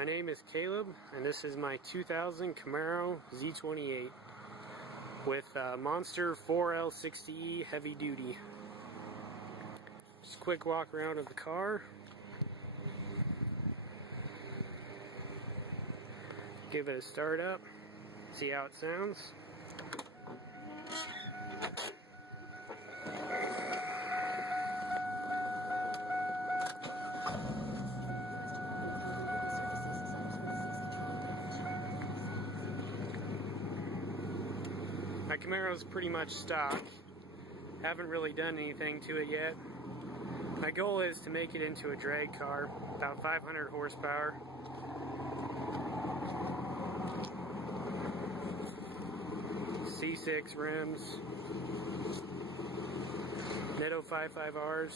My name is Caleb, and this is my 2000 Camaro Z28 with Monster 4L60E heavy duty. Just a quick walk around of the car. Give it a start up, see how it sounds. My Camaro's pretty much stock. Haven't really done anything to it yet. My goal is to make it into a drag car, about 500 horsepower. C6 rims, Nitto 55Rs.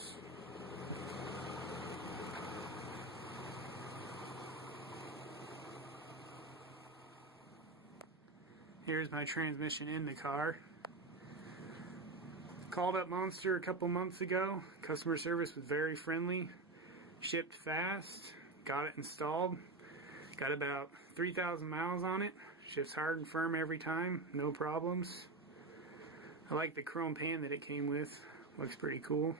Here's my transmission in the car. Called up Monster a couple months ago. Customer service was very friendly. Shipped fast. Got it installed. Got about 3,000 miles on it. Shifts hard and firm every time. No problems. I like the chrome pan that it came with. Looks pretty cool.